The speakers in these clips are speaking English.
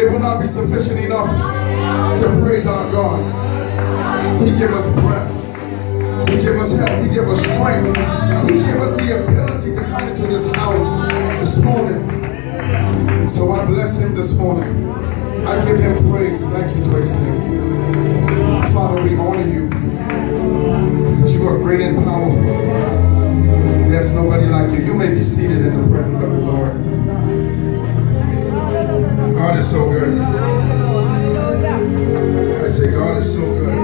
it will not be sufficient enough to praise our God. He gave us breath. He gave us health. He gave us strength. He gave us the ability to come into this house this morning. So I bless him this morning. I give him praise. Thank you to his name. Father, we honor you because you are great and powerful. There's nobody like you. You may be seated in the presence of the Lord. God is so good. I say God is so good.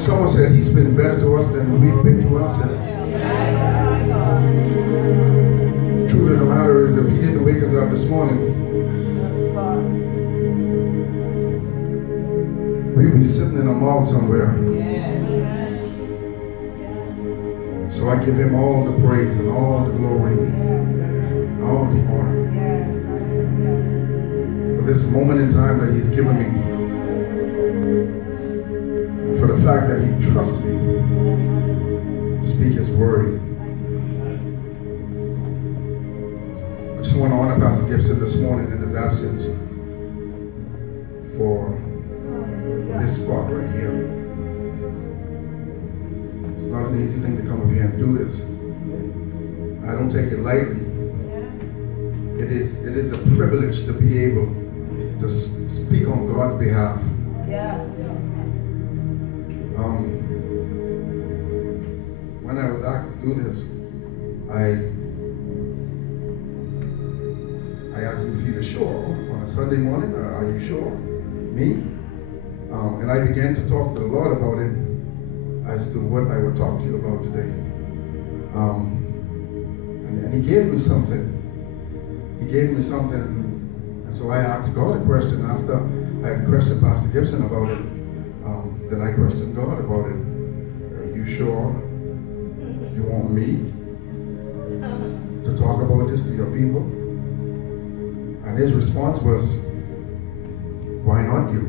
Someone said he's been better to us than we've been to ourselves. Truth of the matter is, if he didn't wake us up this morning, we'd be sitting in a mall somewhere. So I give him all the praise and all the glory and all the honor for this moment in time that he's given me. For the fact that he trusts me to speak his word. I just want to honor Pastor Gibson this morning in his absence for this spot right here. It's not an easy thing to come up here and do this. I don't take it lightly. It is a privilege to be able to speak on God's behalf. When I was asked to do this, I asked him if he was sure on a Sunday morning. Are you sure? Me? And I began to talk to the Lord about it as to what I would talk to you about today. And he gave me something. He gave me something. And so I asked God a question. After I had questioned Pastor Gibson about it, then I questioned God about it. Are you sure you want me to talk about this to your people? And his response was, why not you?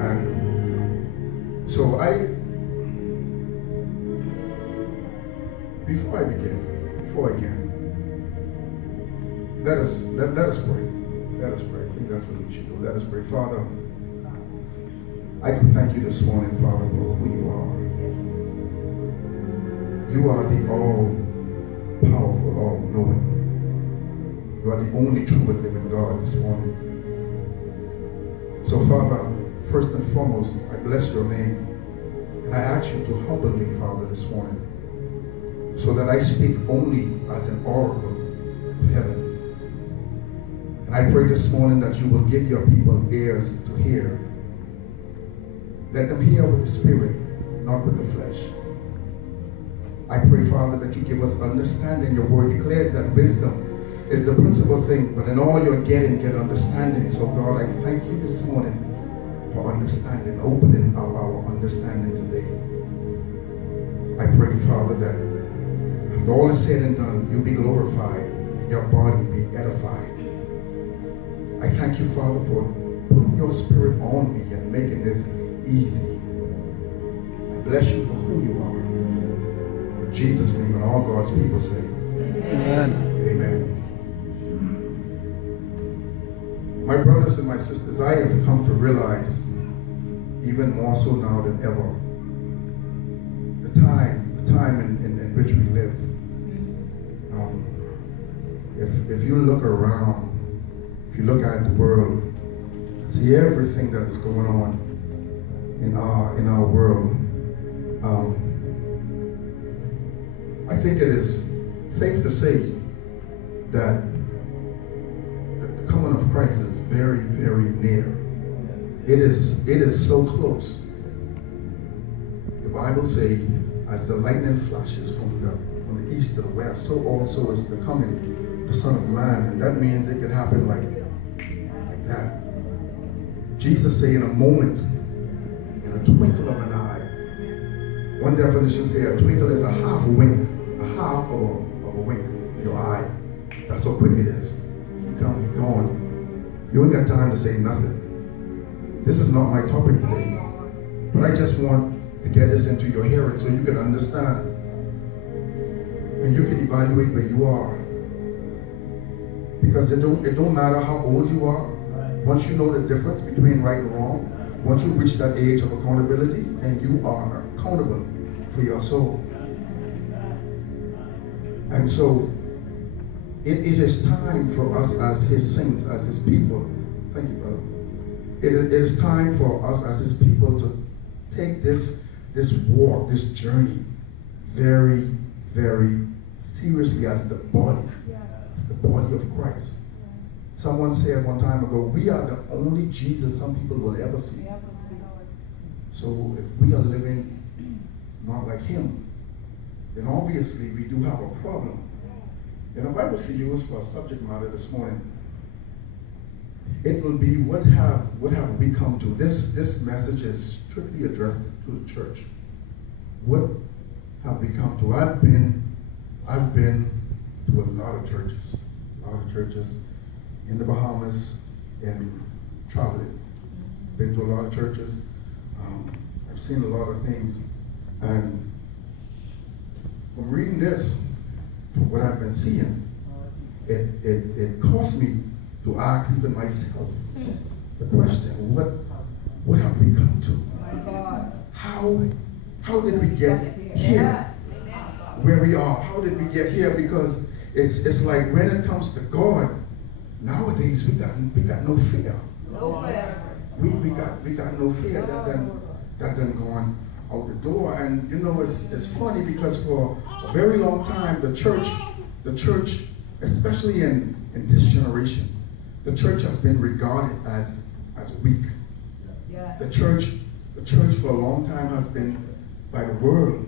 And so before I begin, let us pray. Let us pray. I think that's what we should do. Let us pray. Father, I do thank you this morning, Father, for who you are. You are the all-powerful, all-knowing. You are the only true and living God this morning. So, Father, first and foremost, I bless your name. And I ask you to humble me, Father, this morning, so that I speak only as an oracle of heaven. And I pray this morning that you will give your people ears to hear. Let them hear with the Spirit, not with the flesh. I pray, Father, that you give us understanding. Your word declares that wisdom is the principal thing, but in all you're getting, get understanding. So, God, I thank you this morning for understanding, opening up our understanding today. I pray, Father, that after all is said and done, you be glorified, your body be edified. I thank you, Father, for putting your Spirit on me and making this easy. I bless you for who you are. In Jesus' name, and all God's people say, Amen. Amen. My brothers and my sisters, I have come to realize, even more so now than ever, the time in which we live. If you look around, if you look at the world, see everything that is going on in our world, I think it is safe to say that the coming of Christ is very, very near. It is so close. The Bible says, as the lightning flashes from the east to the west, so also is the coming the Son of Man. And that means it could happen like that. Jesus said, in a moment, in a twinkle of an eye. One definition says a twinkle is a half a wink, a half of a wink in your eye. That's how quick it is. You come, you're gone. You ain't got time to say nothing. This is not my topic today, but I just want to get this into your hearing so you can understand and you can evaluate where you are Because it don't matter how old you are. Once you know the difference between right and wrong, once you reach that age of accountability, and you are accountable for your soul. And so it is time for us as his saints, as his people. Thank you, brother. It is time for us as his people to take this walk, this journey, very, very seriously as the body. As the body of Christ. Someone said one time ago, we are the only Jesus some people will ever see. So if we are living not like him, then obviously we do have a problem. And if I was to use for a subject matter this morning, it will be what have we come to? This message is strictly addressed to the church. What have we come to? I've been to a lot of churches in the Bahamas and traveling. Been to a lot of churches. I've seen a lot of things. And from reading this, from what I've been seeing, it caused me to ask even myself the question, what have we come to? How did we get here? Where we are? How did we get here? Because it's like when it comes to God, nowadays we got no fear. No fear. We got no fear. That done gone out the door. And you know, it's funny because for a very long time the church, especially in this generation, the church has been regarded as weak. The church for a long time has been by the world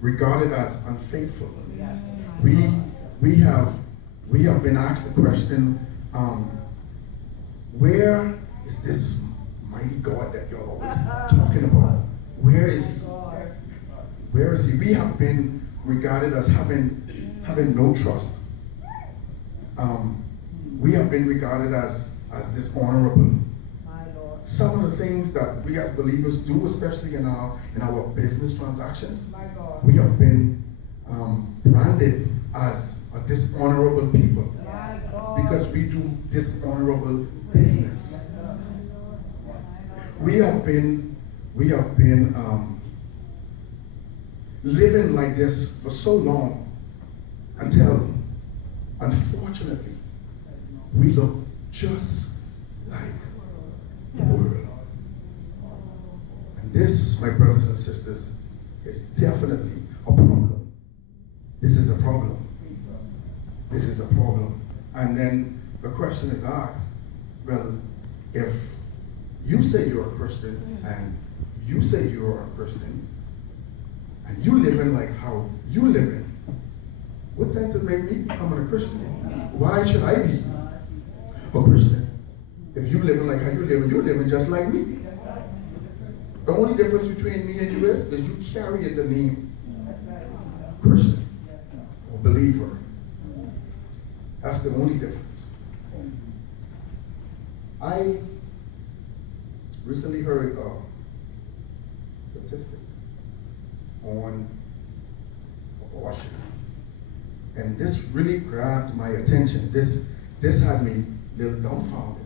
regarded as unfaithful. We have been asked the question, where is this mighty God that you're always talking about? Where is he? Where is he? We have been regarded as having no trust. We have been regarded as dishonorable. Some of the things that we as believers do, especially in our business transactions, we have been branded as a dishonorable people because we do dishonorable business. We have been living like this for so long until, unfortunately, we look just like the world. And this, my brothers and sisters, is definitely a problem. This is a problem. This is a problem. And then the question is asked, well, if you say you're a Christian and you say you're a Christian and you living like how you living, what sense it make me becoming a Christian? Why should I be a Christian? If you living like how you living, you're living just like me. The only difference between me and you is you carry the name Christian or believer. That's the only difference. I recently heard a statistic on abortion. And this really grabbed my attention. This had me a little dumbfounded.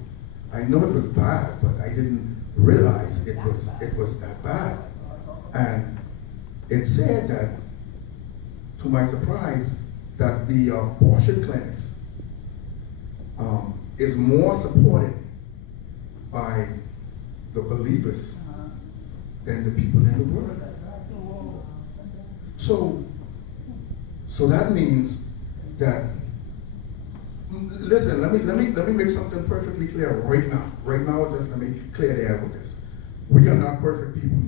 I know it was bad, but I didn't realize it was that bad. And it said that, to my surprise, that the abortion clinics is more supported by the believers than the people in the world. So that means that, listen, let me make something perfectly clear right now. Right now, just let me clear the air with this. We are not perfect people.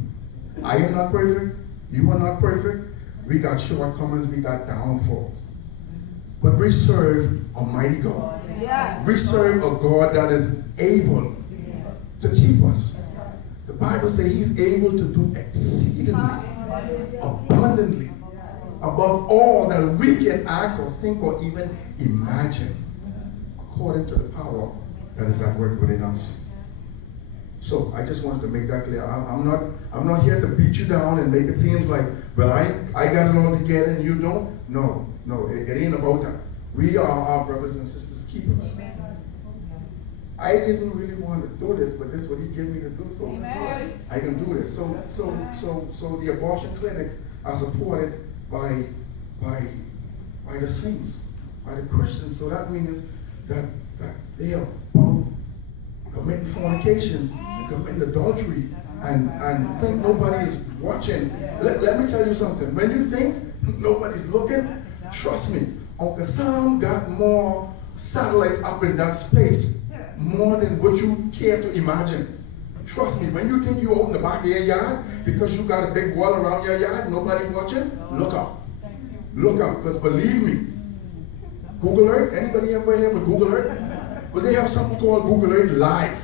I am not perfect. You are not perfect. We got shortcomings. We got downfalls. But we serve a mighty God. Yes. We serve a God that is able to keep us. The Bible says He's able to do exceedingly, abundantly, above all that we can ask or think or even imagine, according to the power that is at work within us. So I just wanted to make that clear. I'm not here to beat you down and make it seem like, well, I got it all together and you don't. No, it ain't about that. We are our brothers and sisters' keepers. I didn't really want to do this, but this is what he gave me to do, so I can do this. So the abortion clinics are supported by the saints, by the Christians. So that means that they are about committing fornication and committing adultery and think nobody is watching. Let me tell you something. When you think nobody's looking, trust me, Uncle Sam got more satellites up in that space, more than what you care to imagine. Trust me, when you think you're out in the back of your yard because you got a big wall around your yard, nobody watching, look up. Look up, because believe me, Google Earth, anybody ever heard of Google Earth? Well, they have something called Google Earth Live.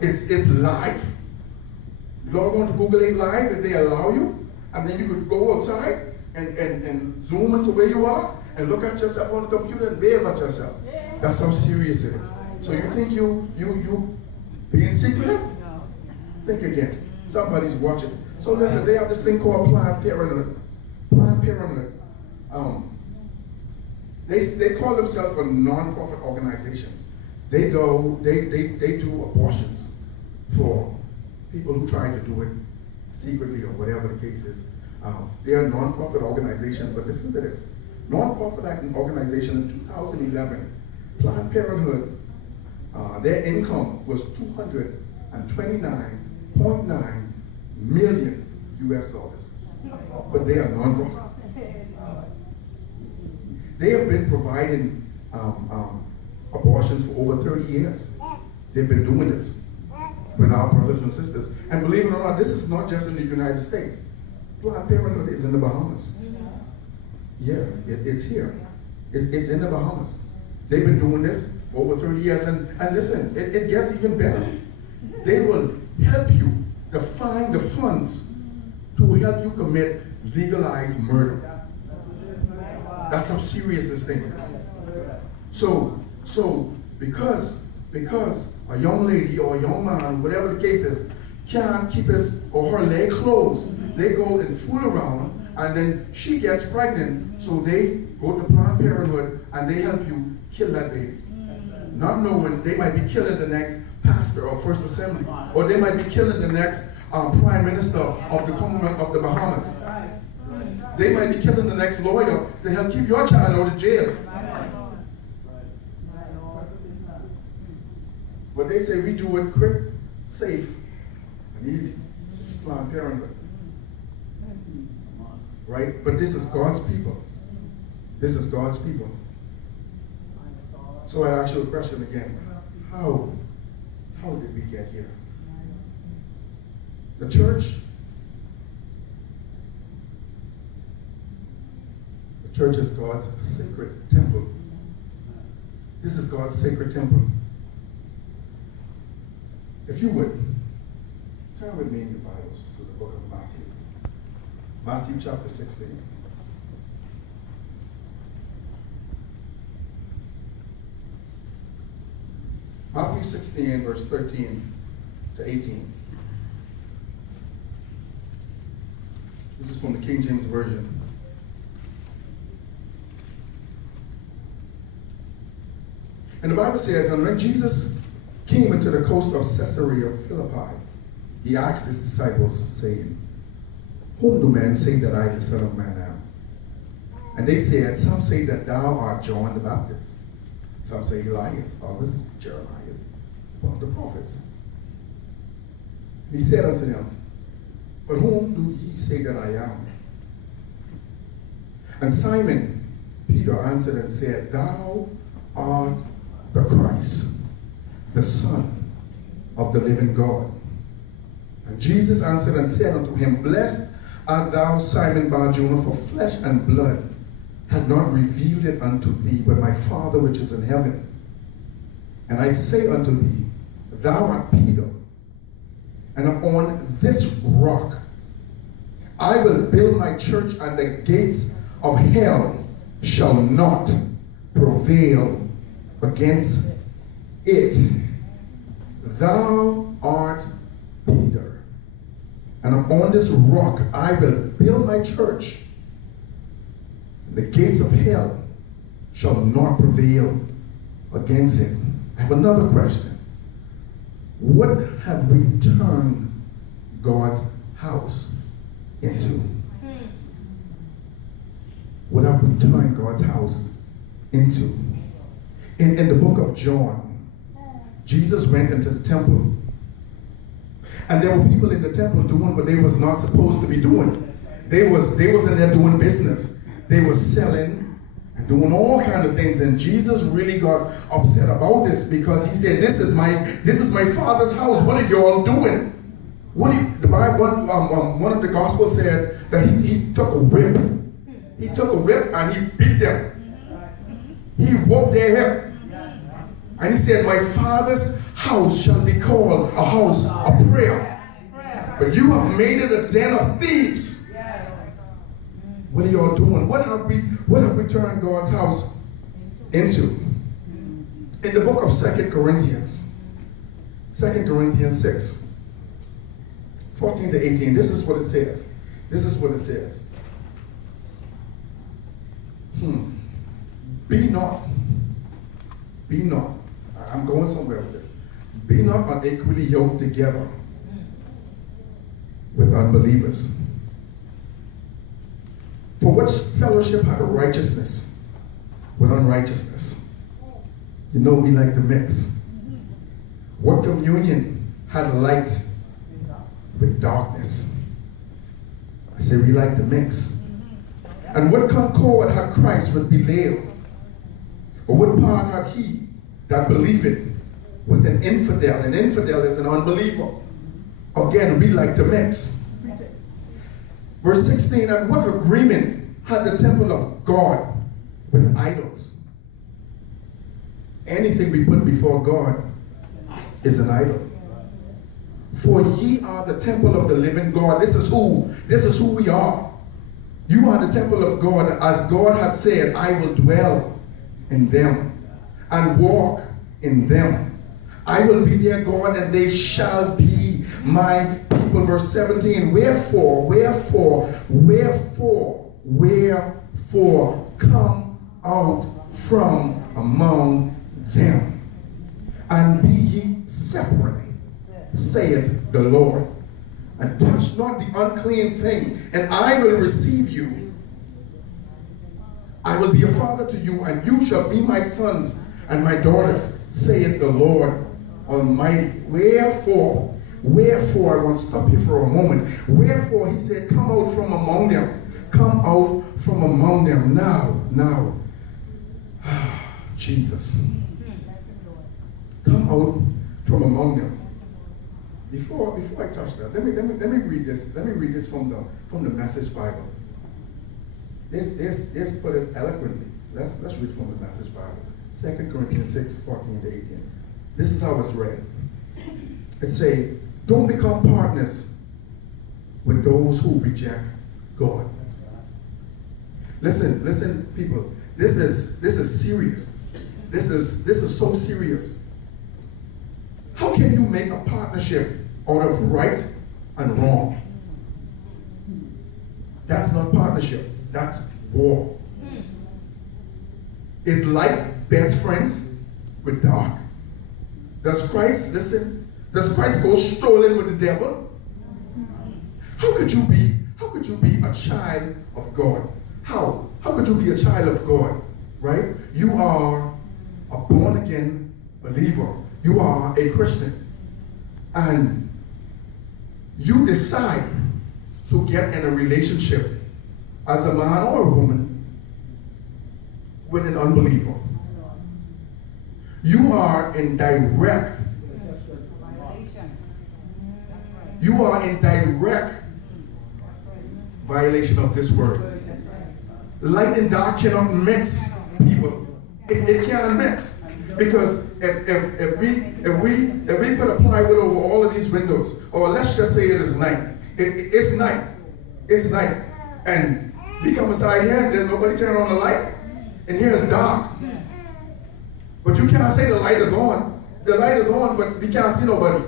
It's live. Log on to Google Earth Live if they allow you, and then you could go outside and zoom into where you are and look at yourself on the computer and wave at yourself. That's how serious it is. So you think you being secretive? Think again. Somebody's watching. So listen, they have this thing called Planned Parenthood. Planned Parenthood. They call themselves a non-profit organization. They do abortions for people who try to do it secretly or whatever the case is. They are a non-profit organization, but listen to this. Non-profit organization in 2011, Planned Parenthood, their income was $229.9 million US dollars. But they are non-profit. They have been providing abortions for over 30 years. They've been doing this with our brothers and sisters. And believe it or not, this is not just in the United States. Planned Parenthood is in the Bahamas. Yeah, it's here. It's in the Bahamas. They've been doing this for over 30 years. And listen, it gets even better. They will help you to find the funds to help you commit legalized murder. That's how serious this thing is. So because a young lady or a young man, whatever the case is, can't keep his or her leg closed, they go and fool around, and then she gets pregnant, so they go to Planned Parenthood and they help you kill that baby. Not knowing they might be killing the next pastor or First Assembly, or they might be killing the next Prime Minister of the Commonwealth of the Bahamas. They might be killing the next lawyer to help keep your child out of jail. But they say we do it quick, safe, and easy. It's Planned Parenthood. Right? But this is God's people. This is God's people. So I ask you a question again. How did we get here? The church is God's sacred temple. This is God's sacred temple. If you would, turn with me in your Bibles to the book of Matthew. Matthew chapter 16. Matthew 16, verse 13 to 18. This is from the King James Version. And the Bible says, and when Jesus came into the coast of Caesarea Philippi, he asked his disciples, saying, whom do men say that I, the Son of Man, am? And they said, some say that thou art John the Baptist. Some say Elias, others Jeremiah, one of the prophets. He said unto them, but whom do ye say that I am? And Simon Peter answered and said, thou art the Christ, the Son of the living God. And Jesus answered and said unto him, blessed art thou, Simon Bar-Jonah, for flesh and blood had not revealed it unto thee, but my Father which is in heaven. And I say unto thee, thou art Peter, and upon this rock I will build my church, and the gates of hell shall not prevail against it. Thou art Peter, and upon this rock I will build my church. The gates of hell shall not prevail against it. I have another question. What have we turned God's house into? What have we turned God's house into? In the book of John, Jesus went into the temple. And there were people in the temple doing what they was not supposed to be doing. They was in there doing business. They were selling and doing all kind of things. And Jesus really got upset about this because he said, this is my Father's house. What are you all doing? The Bible, one of the Gospels said that he took a whip. He took a whip and he beat them. He whooped their hip. And he said, my Father's house shall be called a house of prayer. But you have made it a den of thieves. What are y'all doing? What have we turned God's house into? In the book of 2 Corinthians 6, 14 to 18, this is what it says. This is what it says. Be not, I'm going somewhere with this. Be not unequally yoked together with unbelievers. For which fellowship had righteousness with unrighteousness? You know we like to mix. What communion had light with darkness? I say we like to mix. And what concord had Christ with Belial? Or what part had he that believeth with an infidel? An infidel is an unbeliever. Again, we like to mix. Verse 16, and what agreement had the temple of God with idols? Anything we put before God is an idol. For ye are the temple of the living God. This is who we are. You are the temple of God, as God had said, I will dwell in them and walk in them. I will be their God, and they shall be my people. Verse 17, wherefore, come out from among them, and be ye separate, saith the Lord, and touch not the unclean thing, and I will receive you. I will be a father to you, and you shall be my sons and my daughters, saith the Lord Almighty. Wherefore, I want to stop here for a moment. Wherefore, he said, come out from among them. Come out from among them. Now, Jesus. Come out from among them. Before I touch that, let me read this. Let me read this from the Message Bible. This put it eloquently. Let's read from the Message Bible. 2 Corinthians 6, 14 to 18. This is how it's read. It says, don't become partners with those who reject God. Listen, people. This is serious. This is so serious. How can you make a partnership out of right and wrong? That's not partnership. That's war. It's like best friends with dark. Does Christ go strolling with the devil? How could you be a child of God? How could you be a child of God? Right? You are a born again believer. You are a Christian. And you decide to get in a relationship as a man or a woman with an unbeliever. You are in direct violation of this word. Light and dark cannot mix, people. It can't mix. Because if we put a plywood over all of these windows, or let's just say it is night. It's night. And we come inside here and there's nobody turn on the light. And here it's dark. But you can't say the light is on. The light is on, but we can't see nobody.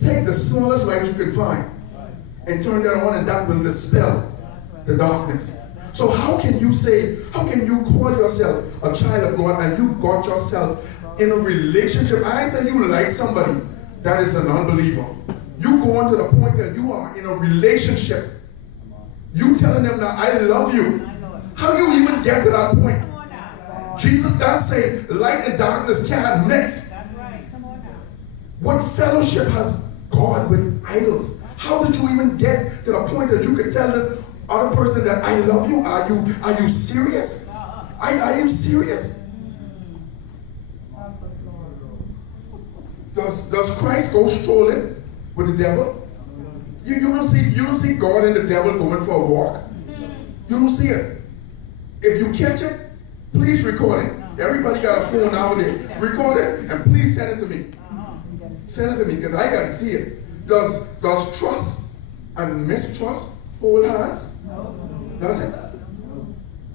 Take the smallest light you can find and turn that on, and that will dispel the darkness. So how can you call yourself a child of God and you got yourself in a relationship? I say you like somebody that is an unbeliever. You go on to the point that you are in a relationship. You telling them that I love you. How you even get to that point? Jesus does say light and darkness cannot mix. What fellowship has God with idols? How did you even get to the point that you could tell this other person that I love you? Are you serious? Are you serious? Does Christ go strolling with the devil? You don't see God and the devil going for a walk. You don't see it. If you catch it, please record it. Everybody got a phone nowadays. Record it and please send it to me. Send it to me because I got to see it. Does trust and mistrust hold hands? Does it?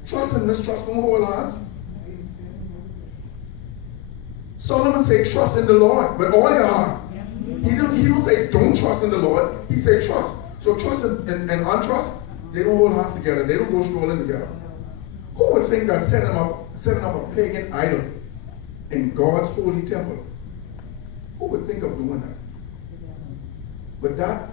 Trust and mistrust don't hold hands. Solomon said trust in the Lord with all your heart. He don't say don't trust in the Lord. He said trust. So trust and untrust, they don't hold hands together. They don't go strolling together. Who would think that setting up a pagan idol in God's holy temple? Who would think of doing that? But that